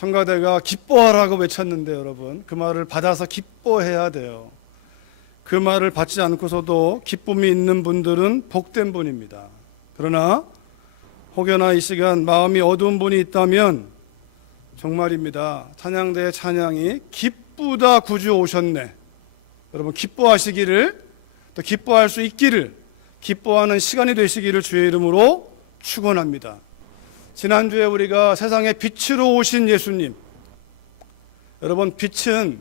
성가대가 기뻐하라고 외쳤는데 여러분, 그 말을 받아서 기뻐해야 돼요. 그 말을 받지 않고서도 기쁨이 있는 분들은 복된 분입니다. 그러나 혹여나 이 시간 마음이 어두운 분이 있다면 정말입니다. 찬양대의 찬양이 기쁘다 구주 오셨네. 여러분 기뻐하시기를, 또 기뻐할 수 있기를, 기뻐하는 시간이 되시기를 주의 이름으로 축원합니다. 지난주에 우리가 세상의 빛으로 오신 예수님, 여러분 빛은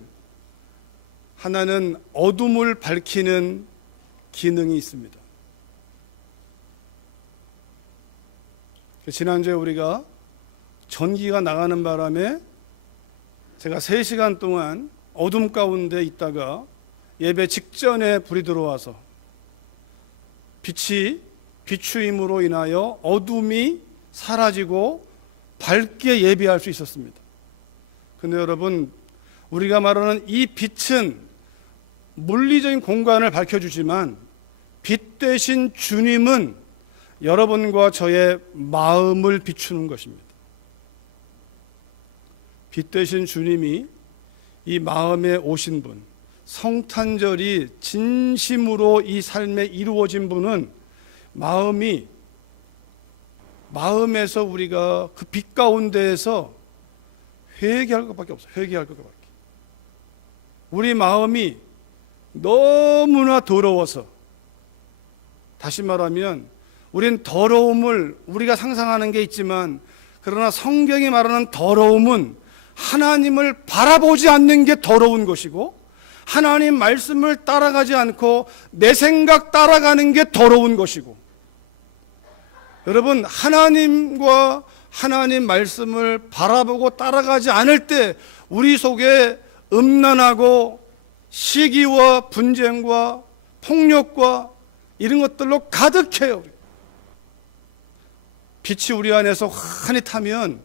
하나는 어둠을 밝히는 기능이 있습니다. 지난주에 우리가 전기가 나가는 바람에 제가 3시간 동안 어둠 가운데 있다가 예배 직전에 불이 들어와서 빛이 비추임으로 인하여 어둠이 사라지고 밝게 예배할 수 있었습니다. 근데 여러분, 우리가 말하는 이 빛은 물리적인 공간을 밝혀주지만 빛 대신 주님은 여러분과 저의 마음을 비추는 것입니다. 빛 대신 주님이 이 마음에 오신 분, 성탄절이 진심으로 이 삶에 이루어진 분은 마음에서 우리가 그 빛 가운데에서 회개할 것밖에 없어요. 회개할 것밖에. 우리 마음이 너무나 더러워서, 다시 말하면 우린 더러움을 우리가 상상하는 게 있지만, 그러나 성경이 말하는 더러움은 하나님을 바라보지 않는 게 더러운 것이고, 하나님 말씀을 따라가지 않고 내 생각 따라가는 게 더러운 것이고, 여러분 하나님과 하나님 말씀을 바라보고 따라가지 않을 때 우리 속에 음란하고 시기와 분쟁과 폭력과 이런 것들로 가득해요. 빛이 우리 안에서 환히 타면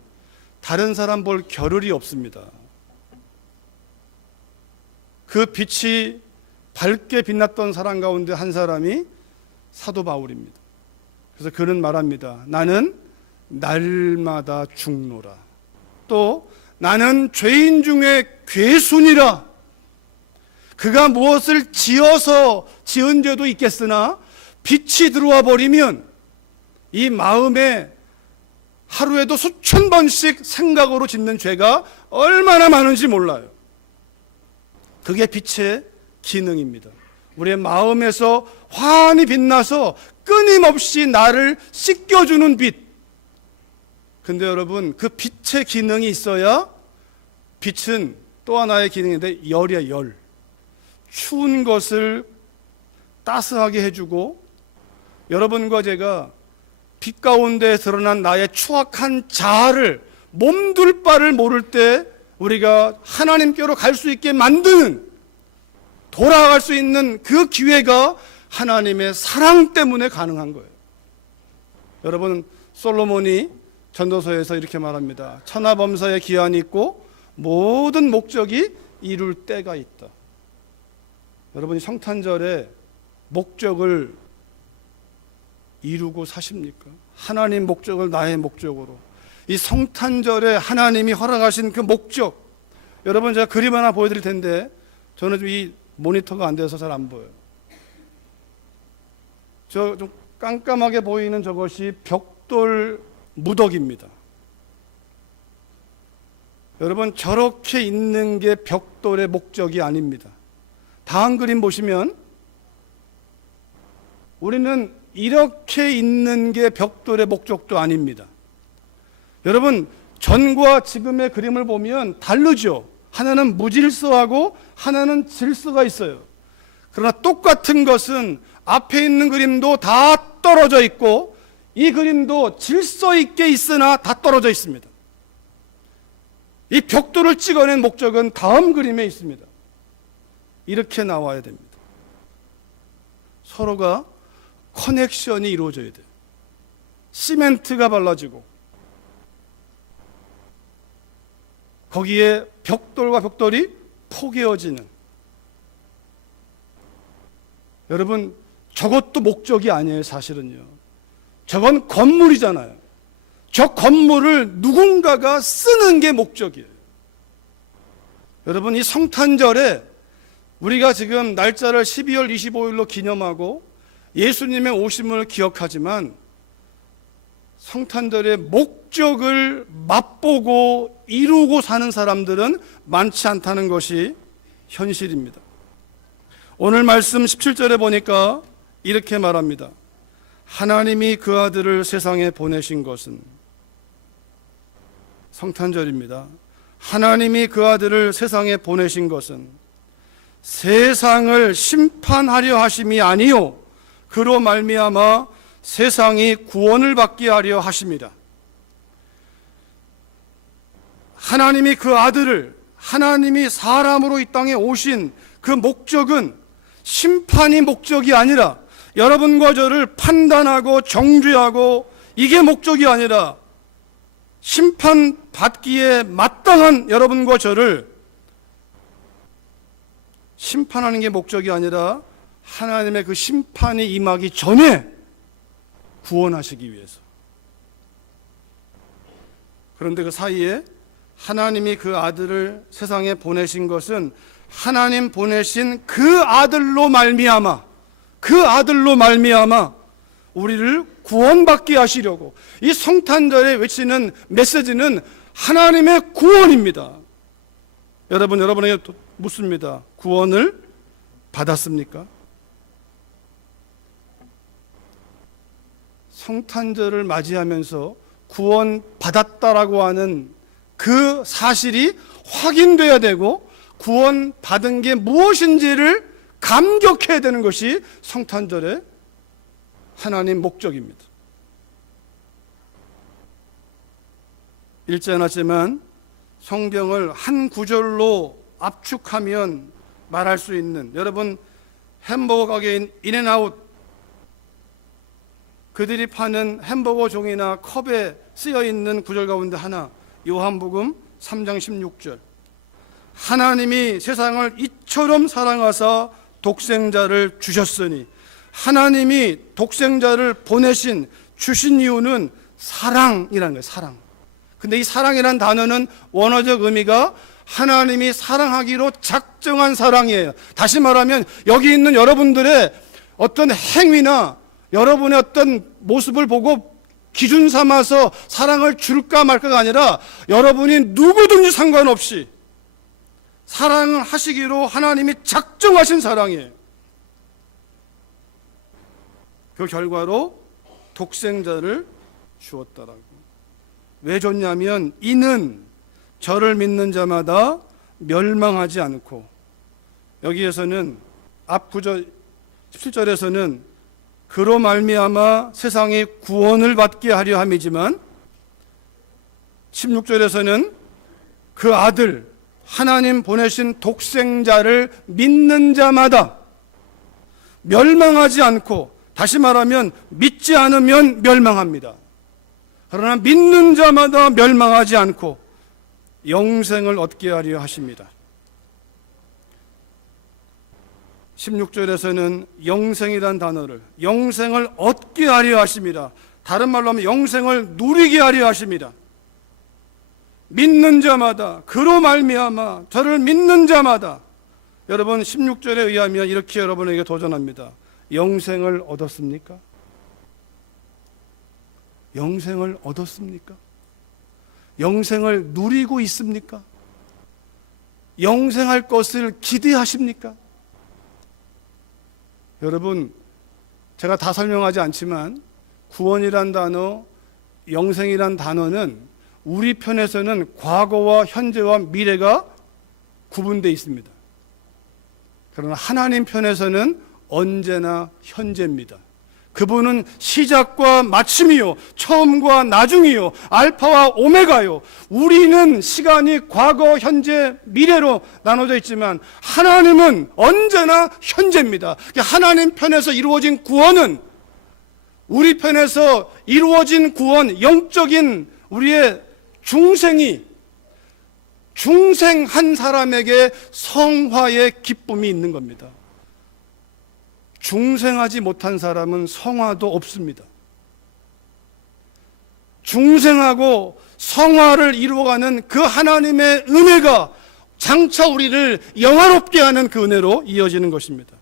다른 사람 볼 겨를이 없습니다. 그 빛이 밝게 빛났던 사람 가운데 한 사람이 사도 바울입니다. 그래서 그는 말합니다. 나는 날마다 죽노라. 또 나는 죄인 중에 괴순이라. 그가 무엇을 지어서 지은 죄도 있겠으나 빛이 들어와 버리면 이 마음에 하루에도 수천 번씩 생각으로 짓는 죄가 얼마나 많은지 몰라요. 그게 빛의 기능입니다. 우리의 마음에서 환히 빛나서 끊임없이 나를 씻겨주는 빛. 근데 여러분, 그 빛의 기능이 있어야, 빛은 또 하나의 기능인데 열이야, 열. 추운 것을 따스하게 해주고, 여러분과 제가 빛 가운데 드러난 나의 추악한 자아를 몸둘 바를 모를 때 우리가 하나님께로 갈 수 있게 만드는, 돌아갈 수 있는 그 기회가 하나님의 사랑 때문에 가능한 거예요. 여러분, 솔로몬이 전도서에서 이렇게 말합니다. 천하범사에 기한이 있고 모든 목적이 이룰 때가 있다. 여러분이 성탄절에 목적을 이루고 사십니까? 하나님 목적을 나의 목적으로, 이 성탄절에 하나님이 허락하신 그 목적, 여러분 제가 그림 하나 보여드릴 텐데, 저는 이 모니터가 안 돼서 잘 안 보여요. 저 좀 깜깜하게 보이는 저것이 벽돌 무더기입니다. 여러분 저렇게 있는 게 벽돌의 목적이 아닙니다. 다음 그림 보시면 우리는 이렇게 있는 게 벽돌의 목적도 아닙니다. 여러분 전과 지금의 그림을 보면 다르죠. 하나는 무질서하고 하나는 질서가 있어요. 그러나 똑같은 것은 앞에 있는 그림도 다 떨어져 있고 이 그림도 질서 있게 있으나 다 떨어져 있습니다. 이 벽돌을 찍어낸 목적은 다음 그림에 있습니다. 이렇게 나와야 됩니다. 서로가 커넥션이 이루어져야 돼요. 시멘트가 발라지고 거기에 벽돌과 벽돌이 포개어지는, 여러분 저것도 목적이 아니에요. 사실은요, 저건 건물이잖아요. 저 건물을 누군가가 쓰는 게 목적이에요. 여러분, 이 성탄절에 우리가 지금 날짜를 12월 25일로 기념하고 예수님의 오심을 기억하지만 성탄절의 목적을 맛보고 이루고 사는 사람들은 많지 않다는 것이 현실입니다. 오늘 말씀 17절에 보니까 이렇게 말합니다. 하나님이 그 아들을 세상에 보내신 것은, 성탄절입니다. 하나님이 그 아들을 세상에 보내신 것은 세상을 심판하려 하심이 아니요 그로 말미암아 세상이 구원을 받게 하려 하심이라. 하나님이 그 아들을, 하나님이 사람으로 이 땅에 오신 그 목적은 심판이 목적이 아니라, 여러분과 저를 판단하고 정죄하고 이게 목적이 아니라, 심판받기에 마땅한 여러분과 저를 심판하는 게 목적이 아니라 하나님의 그 심판이 임하기 전에 구원하시기 위해서. 그런데 그 사이에 하나님이 그 아들을 세상에 보내신 것은 하나님 보내신 그 아들로 말미암아, 그 아들로 말미암아 우리를 구원받게 하시려고. 이 성탄절에 외치는 메시지는 하나님의 구원입니다. 여러분에게 묻습니다. 구원을 받았습니까? 성탄절을 맞이하면서 구원 받았다라고 하는 그 사실이 확인돼야 되고, 구원 받은 게 무엇인지를 감격해야 되는 것이 성탄절의 하나님 목적입니다. 읽지 않았지만 성경을 한 구절로 압축하면 말할 수 있는, 여러분 햄버거 가게인 인앤아웃, 그들이 파는 햄버거 종이나 컵에 쓰여있는 구절 가운데 하나, 요한복음 3장 16절. 하나님이 세상을 이처럼 사랑하사 독생자를 주셨으니, 하나님이 독생자를 보내신, 주신 이유는 사랑이라는 거예요. 사랑. 근데 이 사랑이라는 단어는 원어적 의미가 하나님이 사랑하기로 작정한 사랑이에요. 다시 말하면 여기 있는 여러분들의 어떤 행위나 여러분의 어떤 모습을 보고 기준 삼아서 사랑을 줄까 말까가 아니라, 여러분이 누구든지 상관없이 사랑을 하시기로 하나님이 작정하신 사랑이에요. 그 결과로 독생자를 주었다라고. 왜 줬냐면 이는 저를 믿는 자마다 멸망하지 않고, 여기에서는 앞 구절 17절에서는 그로 말미암아 세상이 구원을 받게 하려 함이지만, 16절에서는 그 아들 하나님 보내신 독생자를 믿는 자마다 멸망하지 않고, 다시 말하면 믿지 않으면 멸망합니다. 그러나 믿는 자마다 멸망하지 않고 영생을 얻게 하려 하십니다. 16절에서는 영생이란 단어를, 영생을 얻게 하려 하십니다. 다른 말로 하면 영생을 누리게 하려 하십니다. 믿는 자마다, 그로 말미암아 저를 믿는 자마다. 여러분 16절에 의하면 이렇게 여러분에게 도전합니다. 영생을 얻었습니까? 영생을 얻었습니까? 영생을 누리고 있습니까? 영생할 것을 기대하십니까? 여러분, 제가 다 설명하지 않지만 구원이란 단어, 영생이란 단어는 우리 편에서는 과거와 현재와 미래가 구분되어 있습니다. 그러나 하나님 편에서는 언제나 현재입니다. 그분은 시작과 마침이요, 처음과 나중이요, 알파와 오메가요. 우리는 시간이 과거, 현재, 미래로 나눠져 있지만 하나님은 언제나 현재입니다. 하나님 편에서 이루어진 구원은, 우리 편에서 이루어진 구원, 영적인 우리의 중생한 사람에게 성화의 기쁨이 있는 겁니다. 중생하지 못한 사람은 성화도 없습니다. 중생하고 성화를 이루어가는 그 하나님의 은혜가 장차 우리를 영화롭게 하는 그 은혜로 이어지는 것입니다.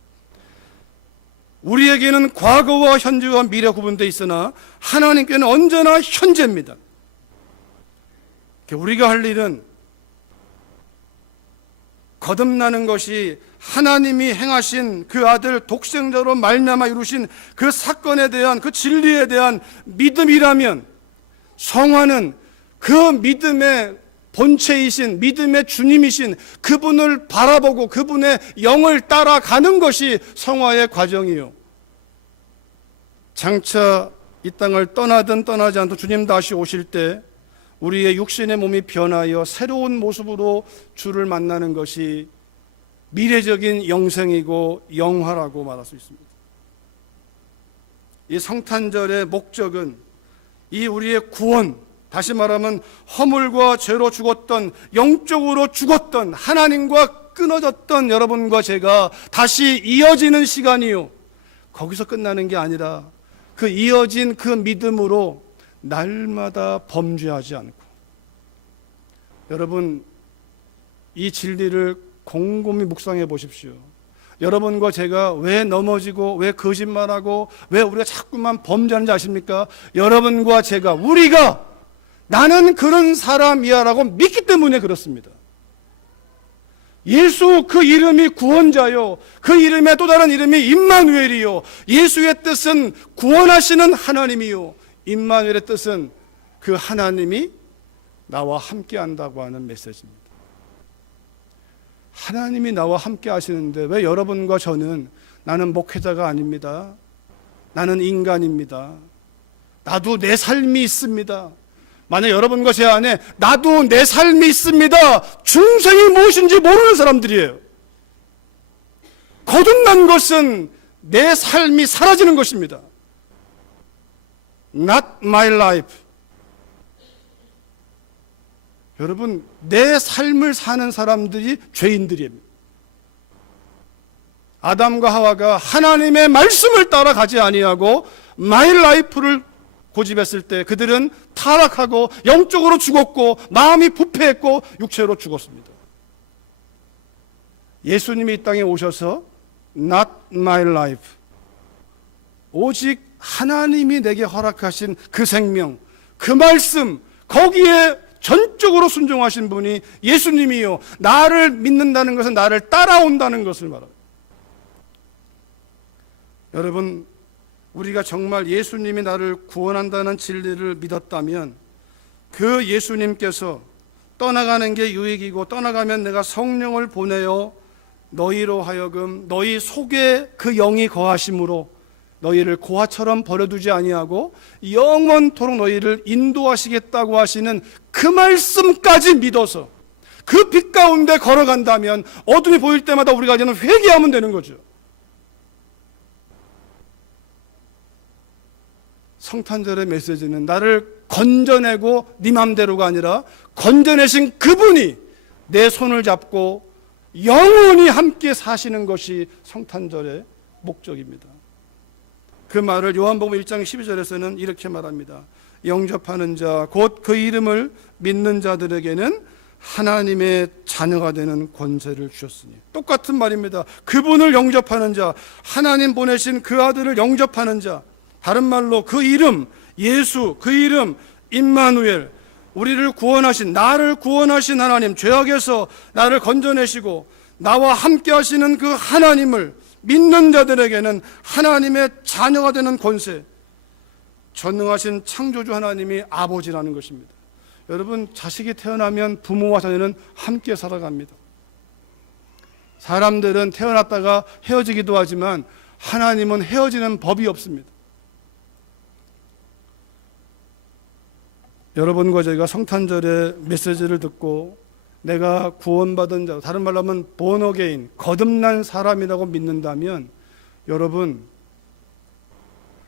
우리에게는 과거와 현재와 미래 구분되어 있으나 하나님께는 언제나 현재입니다. 우리가 할 일은 거듭나는 것이 하나님이 행하신 그 아들 독생자로 말미암아 이루신 그 사건에 대한, 그 진리에 대한 믿음이라면, 성화는 그 믿음의 본체이신, 믿음의 주님이신 그분을 바라보고 그분의 영을 따라가는 것이 성화의 과정이요, 장차 이 땅을 떠나든 떠나지 않든 주님 다시 오실 때 우리의 육신의 몸이 변하여 새로운 모습으로 주를 만나는 것이 미래적인 영생이고 영화라고 말할 수 있습니다. 이 성탄절의 목적은 이 우리의 구원, 다시 말하면 허물과 죄로 죽었던, 영적으로 죽었던, 하나님과 끊어졌던 여러분과 제가 다시 이어지는 시간이요, 거기서 끝나는 게 아니라 그 이어진 그 믿음으로 날마다 범죄하지 않고, 여러분 이 진리를 곰곰이 묵상해 보십시오. 여러분과 제가 왜 넘어지고 왜 거짓말하고 왜 우리가 자꾸만 범죄하는지 아십니까? 여러분과 제가, 우리가 나는 그런 사람이야 라고 믿기 때문에 그렇습니다. 예수 그 이름이 구원자요, 그 이름의 또 다른 이름이 임마누엘이요, 예수의 뜻은 구원하시는 하나님이요, 임마누엘의 뜻은 그 하나님이 나와 함께 한다고 하는 메시지입니다. 하나님이 나와 함께 하시는데 왜 여러분과 저는, 나는 목회자가 아닙니다, 나는 인간입니다, 나도 내 삶이 있습니다, 만약 여러분과 제 안에 나도 내 삶이 있습니다, 중생이 무엇인지 모르는 사람들이에요. 거듭난 것은 내 삶이 사라지는 것입니다. Not my life. 여러분, 내 삶을 사는 사람들이 죄인들이에요. 아담과 하와가 하나님의 말씀을 따라가지 아니하고 my life를 고집했을 때 그들은 타락하고 영적으로 죽었고 마음이 부패했고 육체로 죽었습니다. 예수님이 이 땅에 오셔서 Not my life, 오직 하나님이 내게 허락하신 그 생명, 그 말씀, 거기에 전적으로 순종하신 분이 예수님이요, 나를 믿는다는 것은 나를 따라온다는 것을 말합니다. 여러분, 우리가 정말 예수님이 나를 구원한다는 진리를 믿었다면 그 예수님께서 떠나가는 게 유익이고, 떠나가면 내가 성령을 보내어 너희로 하여금 너희 속에 그 영이 거하심으로 너희를 고아처럼 버려두지 아니하고 영원토록 너희를 인도하시겠다고 하시는 그 말씀까지 믿어서 그 빛 가운데 걸어간다면 어둠이 보일 때마다 우리가 이제는 회개하면 되는 거죠. 성탄절의 메시지는 나를 건져내고 네 맘대로가 아니라 건져내신 그분이 내 손을 잡고 영원히 함께 사시는 것이 성탄절의 목적입니다. 그 말을 요한복음 1장 12절에서는 이렇게 말합니다. 영접하는 자, 곧 그 이름을 믿는 자들에게는 하나님의 자녀가 되는 권세를 주셨으니. 똑같은 말입니다. 그분을 영접하는 자, 하나님 보내신 그 아들을 영접하는 자, 다른 말로 그 이름 예수, 그 이름 임마누엘, 우리를 구원하신, 나를 구원하신 하나님, 죄악에서 나를 건져내시고 나와 함께 하시는 그 하나님을 믿는 자들에게는 하나님의 자녀가 되는 권세, 전능하신 창조주 하나님이 아버지라는 것입니다. 여러분, 자식이 태어나면 부모와 자녀는 함께 살아갑니다. 사람들은 태어났다가 헤어지기도 하지만 하나님은 헤어지는 법이 없습니다. 여러분과 제가 성탄절의 메시지를 듣고 내가 구원받은 자, 다른 말로 하면 born again, 거듭난 사람이라고 믿는다면, 여러분,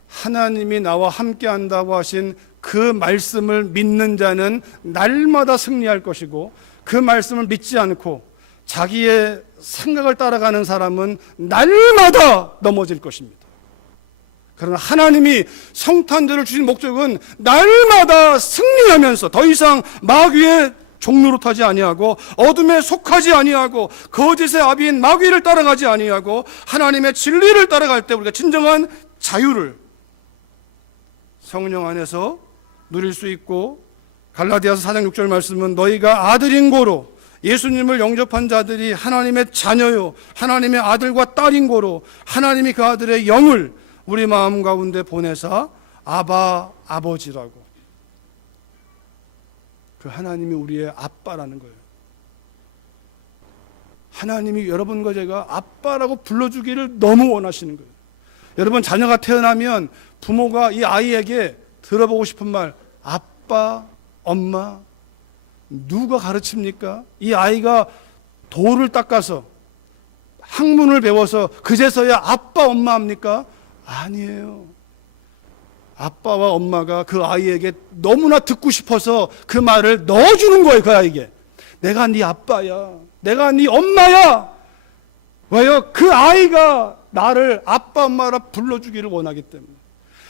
하나님이 나와 함께 한다고 하신 그 말씀을 믿는 자는 날마다 승리할 것이고, 그 말씀을 믿지 않고 자기의 생각을 따라가는 사람은 날마다 넘어질 것입니다. 그러나 하나님이 성탄절을 주신 목적은 날마다 승리하면서 더 이상 마귀의 종로로 타지 아니하고 어둠에 속하지 아니하고 거짓의 아비인 마귀를 따라가지 아니하고 하나님의 진리를 따라갈 때 우리가 진정한 자유를 성령 안에서 누릴 수 있고, 갈라디아서 4장 6절 말씀은 너희가 아들인 고로 예수님을 영접한 자들이 하나님의 자녀요 하나님의 아들과 딸인 고로 하나님이 그 아들의 영을 우리 마음 가운데 보내사 아바 아버지라고, 그 하나님이 우리의 아빠라는 거예요. 하나님이 여러분과 제가 아빠라고 불러주기를 너무 원하시는 거예요. 여러분, 자녀가 태어나면 부모가 이 아이에게 들어보고 싶은 말, 아빠, 엄마, 누가 가르칩니까? 이 아이가 돌을 닦아서 학문을 배워서 그제서야 아빠, 엄마 합니까? 아니에요. 아빠와 엄마가 그 아이에게 너무나 듣고 싶어서 그 말을 넣어주는 거예요. 그 아이에게 내가 네 아빠야, 내가 네 엄마야. 왜요? 그 아이가 나를 아빠, 엄마라 불러주기를 원하기 때문에.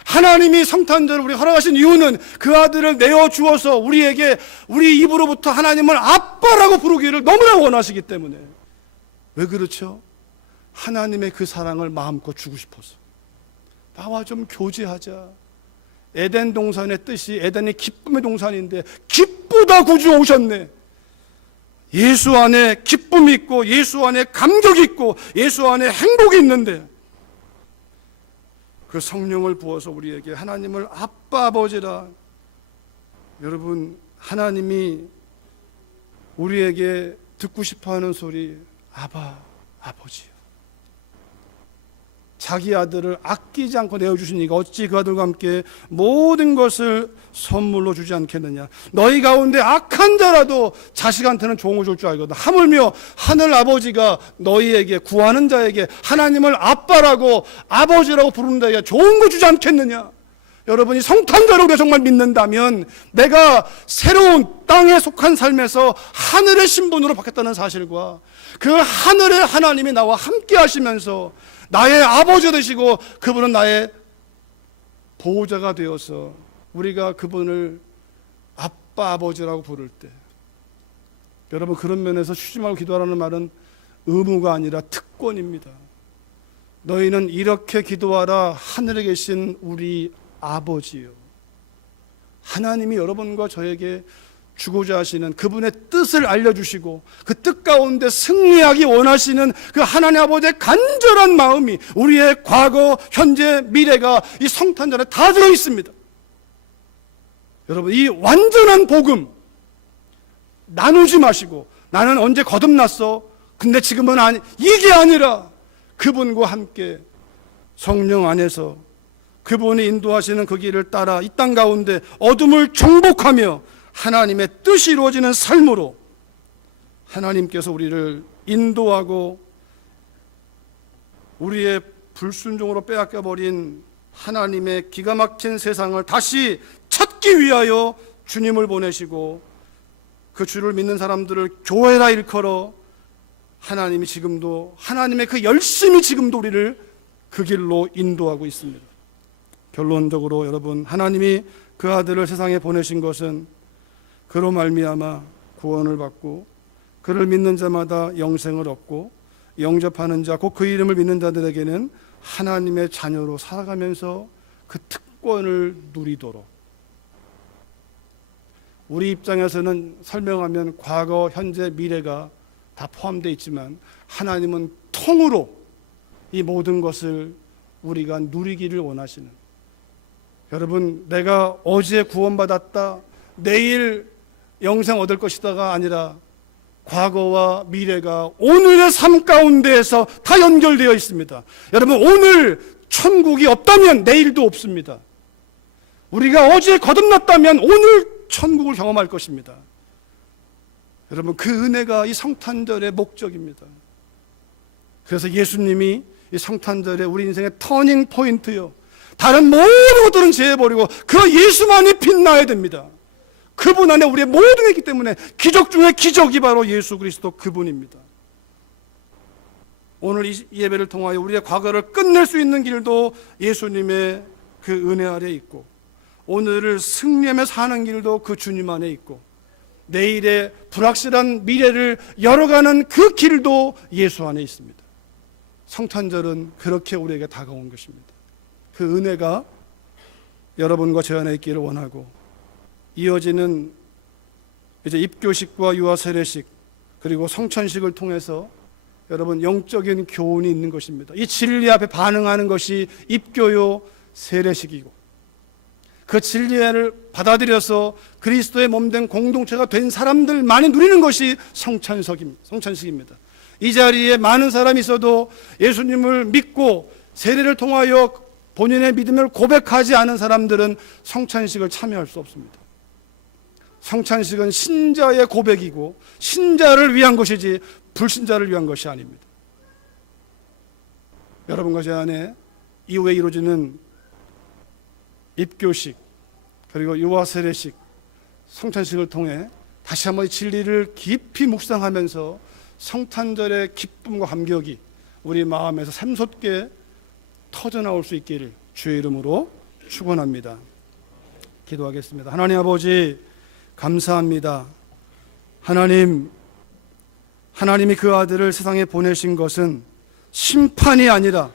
하나님이 성탄절을 우리 허락하신 이유는 그 아들을 내어주어서 우리에게 우리 입으로부터 하나님을 아빠라고 부르기를 너무나 원하시기 때문에. 왜 그렇죠? 하나님의 그 사랑을 마음껏 주고 싶어서. 나와 좀 교제하자. 에덴 동산의 뜻이 에덴이 기쁨의 동산인데 기쁘다 구주 오셨네. 예수 안에 기쁨이 있고 예수 안에 감격이 있고 예수 안에 행복이 있는데 그 성령을 부어서 우리에게 하나님을 아빠 아버지라. 여러분, 하나님이 우리에게 듣고 싶어하는 소리 아바 아버지요. 자기 아들을 아끼지 않고 내어주시니까 어찌 그 아들과 함께 모든 것을 선물로 주지 않겠느냐. 너희 가운데 악한 자라도 자식한테는 좋은 거 줄 줄 알거든. 하물며 하늘 아버지가 너희에게 구하는 자에게 하나님을 아빠라고 아버지라고 부르는 자에게 좋은 거 주지 않겠느냐. 여러분이 성탄절을 우리가 정말 믿는다면 내가 새로운 땅에 속한 삶에서 하늘의 신분으로 바뀌었다는 사실과 그 하늘의 하나님이 나와 함께 하시면서 나의 아버지가 되시고 그분은 나의 보호자가 되어서 우리가 그분을 아빠 아버지라고 부를 때, 여러분, 그런 면에서 쉬지 말고 기도하라는 말은 의무가 아니라 특권입니다. 너희는 이렇게 기도하라. 하늘에 계신 우리 아버지요. 하나님이 여러분과 저에게 주고자 하시는 그분의 뜻을 알려주시고 그 뜻 가운데 승리하기 원하시는 그 하나님 아버지의 간절한 마음이 우리의 과거, 현재, 미래가 이 성탄절에 다 들어있습니다. 여러분, 이 완전한 복음 나누지 마시고 나는 언제 거듭났어? 근데 지금은 아니, 이게 아니라 그분과 함께 성령 안에서 그분이 인도하시는 그 길을 따라 이 땅 가운데 어둠을 정복하며 하나님의 뜻이 이루어지는 삶으로 하나님께서 우리를 인도하고 우리의 불순종으로 빼앗겨버린 하나님의 기가 막힌 세상을 다시 찾기 위하여 주님을 보내시고 그 주를 믿는 사람들을 교회라 일컬어 하나님이 지금도 하나님의 그 열심히 지금도 우리를 그 길로 인도하고 있습니다. 결론적으로 여러분, 하나님이 그 아들을 세상에 보내신 것은 그로 말미암아 구원을 받고 그를 믿는 자마다 영생을 얻고 영접하는 자, 곧 그 이름을 믿는 자들에게는 하나님의 자녀로 살아가면서 그 특권을 누리도록. 우리 입장에서는 설명하면 과거, 현재, 미래가 다 포함되어 있지만 하나님은 통으로 이 모든 것을 우리가 누리기를 원하시는. 여러분, 내가 어제 구원받았다, 내일 영생 얻을 것이다가 아니라 과거와 미래가 오늘의 삶 가운데에서 다 연결되어 있습니다. 여러분, 오늘 천국이 없다면 내일도 없습니다. 우리가 어제 거듭났다면 오늘 천국을 경험할 것입니다. 여러분, 그 은혜가 이 성탄절의 목적입니다. 그래서 예수님이 이 성탄절에 우리 인생의 터닝 포인트요, 다른 모든 것들은 제해버리고 그 예수만이 빛나야 됩니다. 그분 안에 우리의 모든 게 있기 때문에 기적 중에 기적이 바로 예수 그리스도 그분입니다. 오늘 이 예배를 통하여 우리의 과거를 끝낼 수 있는 길도 예수님의 그 은혜 아래 있고, 오늘을 승리하며 사는 길도 그 주님 안에 있고, 내일의 불확실한 미래를 열어가는 그 길도 예수 안에 있습니다. 성탄절은 그렇게 우리에게 다가온 것입니다. 그 은혜가 여러분과 제 안에 있기를 원하고, 이어지는 이제 입교식과 유아 세례식 그리고 성찬식을 통해서 여러분 영적인 교훈이 있는 것입니다. 이 진리 앞에 반응하는 것이 입교요 세례식이고, 그 진리를 받아들여서 그리스도의 몸된 공동체가 된 사람들만이 누리는 것이 성찬식입니다. 이 자리에 많은 사람이 있어도 예수님을 믿고 세례를 통하여 본인의 믿음을 고백하지 않은 사람들은 성찬식을 참여할 수 없습니다. 성찬식은 신자의 고백이고 신자를 위한 것이지 불신자를 위한 것이 아닙니다. 여러분과 제 안에 이후에 이루어지는 입교식 그리고 유아 세례식, 성찬식을 통해 다시 한번 진리를 깊이 묵상하면서 성탄절의 기쁨과 감격이 우리 마음에서 샘솟게 터져나올 수 있기를 주의 이름으로 축원합니다. 기도하겠습니다. 하나님 아버지, 감사합니다. 하나님이 그 아들을 세상에 보내신 것은 심판이 아니라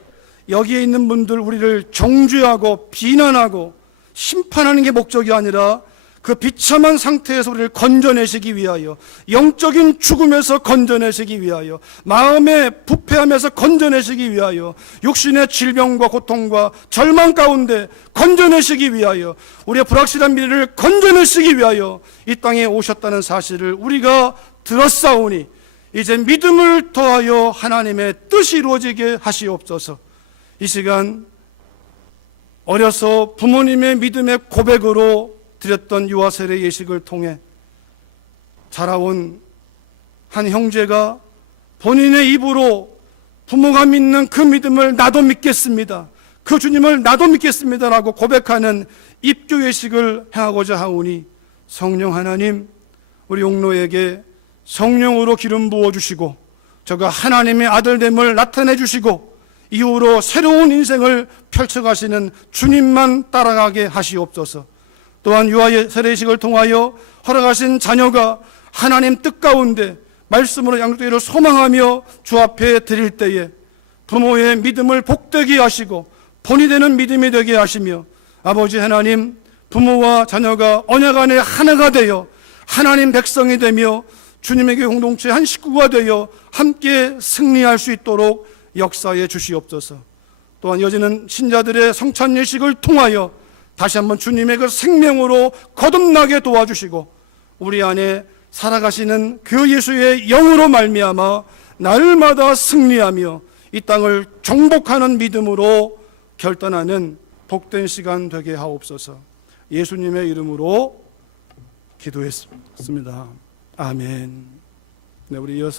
여기에 있는 분들 우리를 정죄하고 비난하고 심판하는 게 목적이 아니라 그 비참한 상태에서 우리를 건져내시기 위하여, 영적인 죽음에서 건져내시기 위하여, 마음의 부패함에서 건져내시기 위하여, 육신의 질병과 고통과 절망 가운데 건져내시기 위하여, 우리의 불확실한 미래를 건져내시기 위하여 이 땅에 오셨다는 사실을 우리가 들었사오니 이제 믿음을 더하여 하나님의 뜻이 이루어지게 하시옵소서. 이 시간 어려서 부모님의 믿음의 고백으로 드렸던 유아 세례 예식을 통해 자라온 한 형제가 본인의 입으로 부모가 믿는 그 믿음을 나도 믿겠습니다, 그 주님을 나도 믿겠습니다라고 고백하는 입교 예식을 행하고자 하오니, 성령 하나님, 우리 용로에게 성령으로 기름 부어주시고 저가 하나님의 아들됨을 나타내 주시고 이후로 새로운 인생을 펼쳐가시는 주님만 따라가게 하시옵소서. 또한 유아 세례식을 통하여 허락하신 자녀가 하나님 뜻 가운데 말씀으로 양육되기를 소망하며 주 앞에 드릴 때에 부모의 믿음을 복되게 하시고 본이 되는 믿음이 되게 하시며, 아버지 하나님, 부모와 자녀가 언약 안에 하나가 되어 하나님 백성이 되며 주님에게 공동체 한 식구가 되어 함께 승리할 수 있도록 역사해 주시옵소서. 또한 이어지는 신자들의 성찬 예식을 통하여 다시 한번 주님의 그 생명으로 거듭나게 도와주시고 우리 안에 살아가시는 그 예수의 영으로 말미암아 날마다 승리하며 이 땅을 정복하는 믿음으로 결단하는 복된 시간 되게 하옵소서. 예수님의 이름으로 기도했습니다. 아멘. 네, 우리 이어서